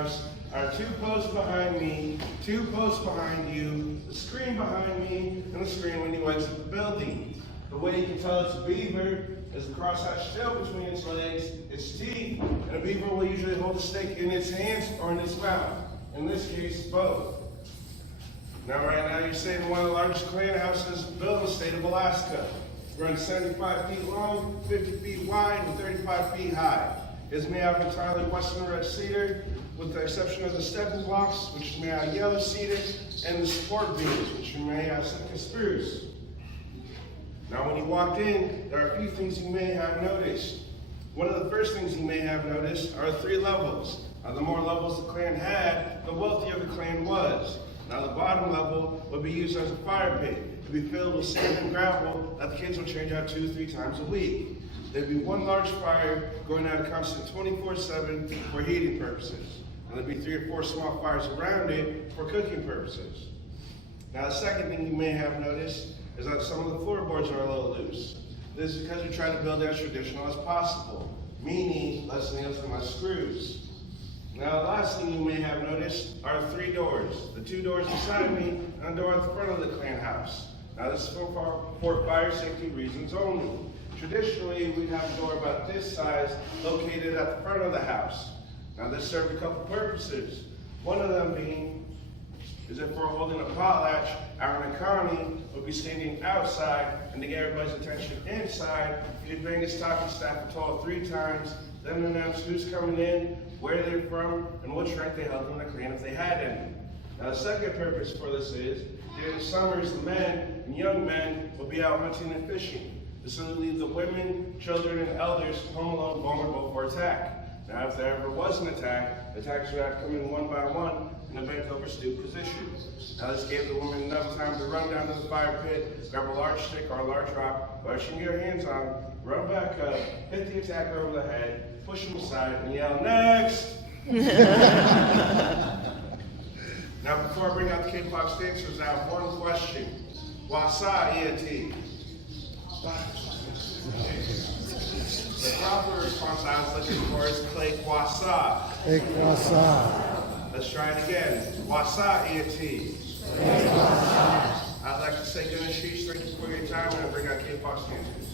house are 2 posts behind me, 2 posts behind you, the screen behind me, and the screen when you exit the building. The way you can tell it's a beaver is the crosshatched tail between its legs, its teeth, and a beaver will usually hold a stick in its hands or in its mouth. In this case, both. Now right now you're staying in one of the largest clan houses built in the state of Alaska. Runs 75 feet long, 50 feet wide, and 35 feet high. It's made out of entirely western red cedar, with the exception of the stepping blocks, which is made out of yellow cedar, and the support beams, which are made out of Sitka spruce. Now when you walked in, there are a few things you may have noticed. One of the first things you may have noticed are 3 levels. Now the more levels the clan had, the wealthier the clan was. Now the bottom level would be used as a fire pit. It would be filled with sand and gravel that the kids would change out 2 or 3 times a week. There'd be one large fire going out a constant 24/7 for heating purposes. And there'd be 3 or 4 small fires around it for cooking purposes. Now the second thing you may have noticed is that some of the floorboards are a little loose. This is because we try to build it as traditional as possible, meaning less nails and less screws. Now the last thing you may have noticed are 3 doors. The 2 doors beside me and a door at the front of the clan house. Now this is for fire safety reasons only. Traditionally, we'd have a door about this size located at the front of the house. Now this served a couple purposes. One of them being is if we're holding a potlatch, our economy would be standing outside, and to get everybody's attention inside, you'd bring his talking staff a total of 3 times, then announce who's coming in, where they're from, and which rank they held in the clan if they had any. Now the second purpose for this is, during the summers, the men and young men will be out hunting and fishing. This will leave the women, children, and elders home alone vulnerable for attack. Now if there ever was an attack, the attackers would have to come in one by one in a bent over stoop position. Now this gave the woman enough time to run down to the fire pit, grab a large stick or a large rock, whatever she can get her hands on, run back up, hit the attacker over the head, push him aside, and yell, "Next!" Now before I bring out the kid box dancers, I have one question. Wasa ENT? The proper response I was looking for is Clay Wasa. Clay Wasa. Let's try it again. Wasa ENT. I'd like to say good sheesh, thank you for your time, and I'll bring out kid box dancers.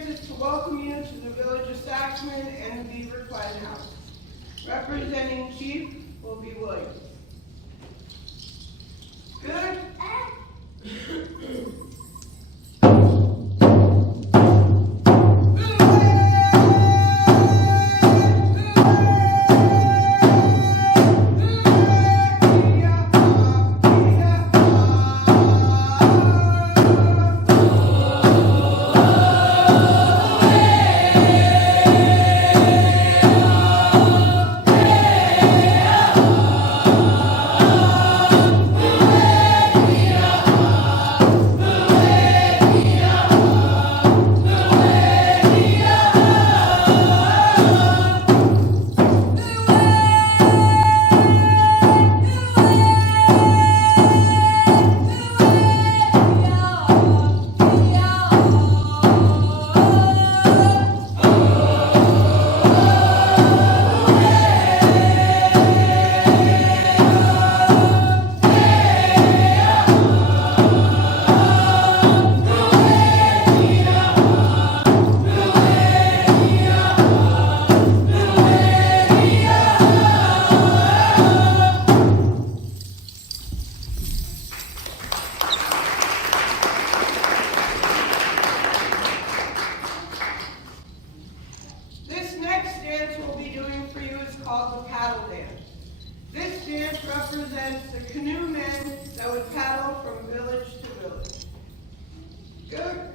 dance is to welcome you to the village of Saxman and the Beaver Clan House. Representing Chief will be William. Good? Represents the canoe men that would paddle from village to village. Good.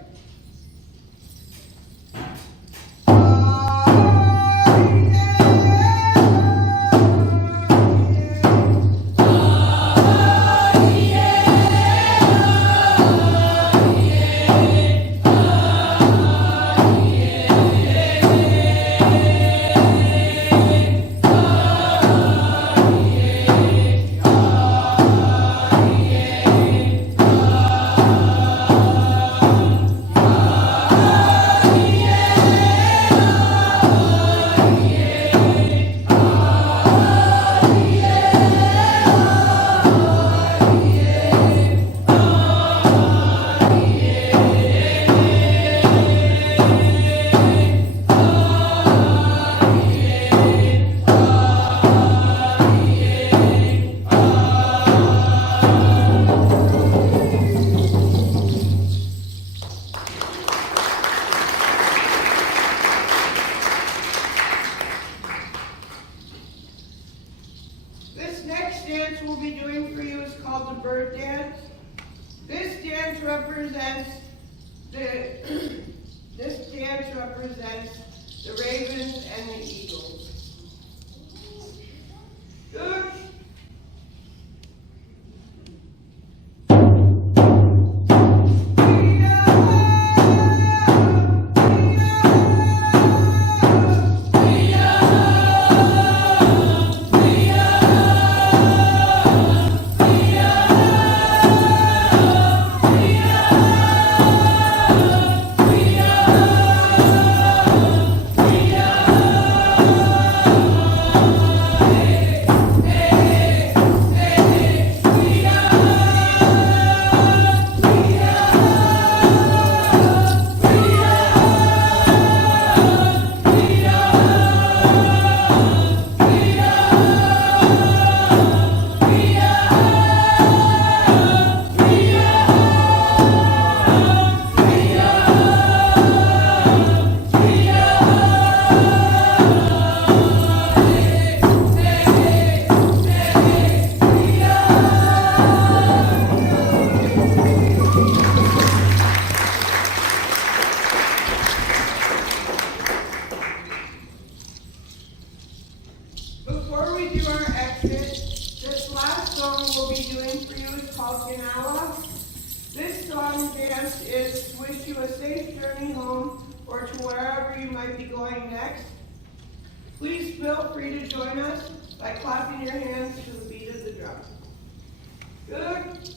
We'll be doing for you is called the bird dance. This dance represents the ravens and the eagles. Good. Before we do our exit, this last song we'll be doing for you is called Canala. This song dance is to wish you a safe journey home or to wherever you might be going next. Please feel free to join us by clapping your hands to the beat of the drum. Good.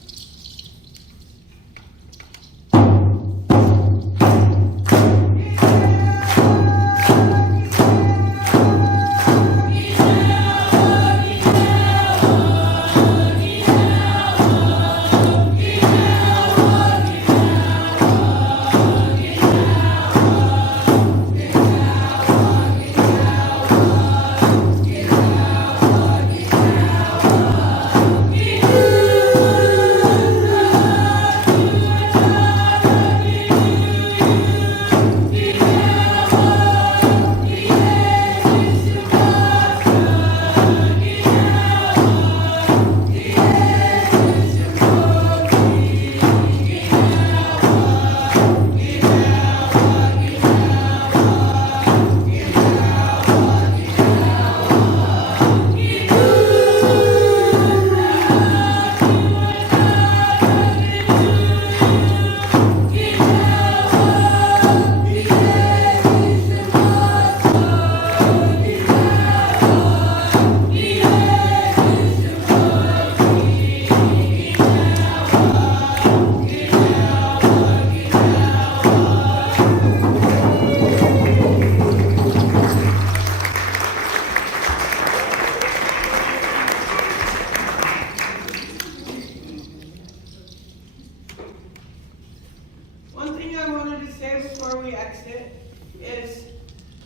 exit is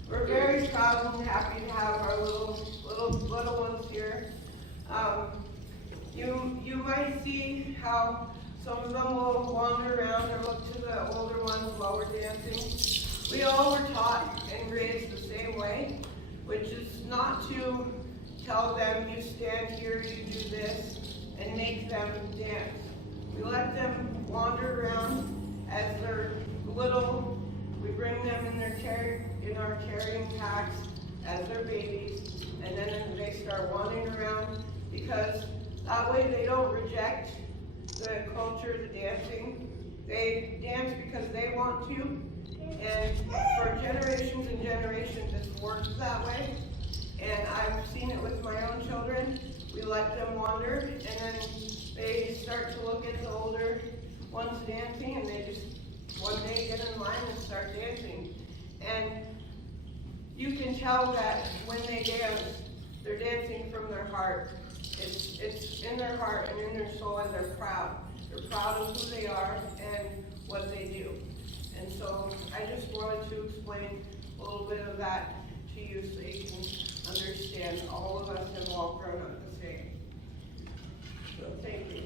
we're very proud and happy to have our little ones here. You might see how some of them will wander around or look to the older ones while we're dancing. We all were taught and raised the same way, which is not to tell them, you stand here, you do this, and make them dance. We let them wander around as they're little. We bring them in our carrying packs as they're babies, and then they start wandering around, because that way they don't reject the culture, the dancing. They dance because they want to, and for generations and generations it's worked that way. And I've seen it with my own children. We let them wander, and then they start to look at the older ones dancing, and they just one day get in line and start dancing. And you can tell that when they dance, they're dancing from their heart. It's in their heart and in their soul, and they're proud. They're proud of who they are and what they do. And so I just wanted to explain a little bit of that to you so you can understand all of us have all grown up the same. So thank you.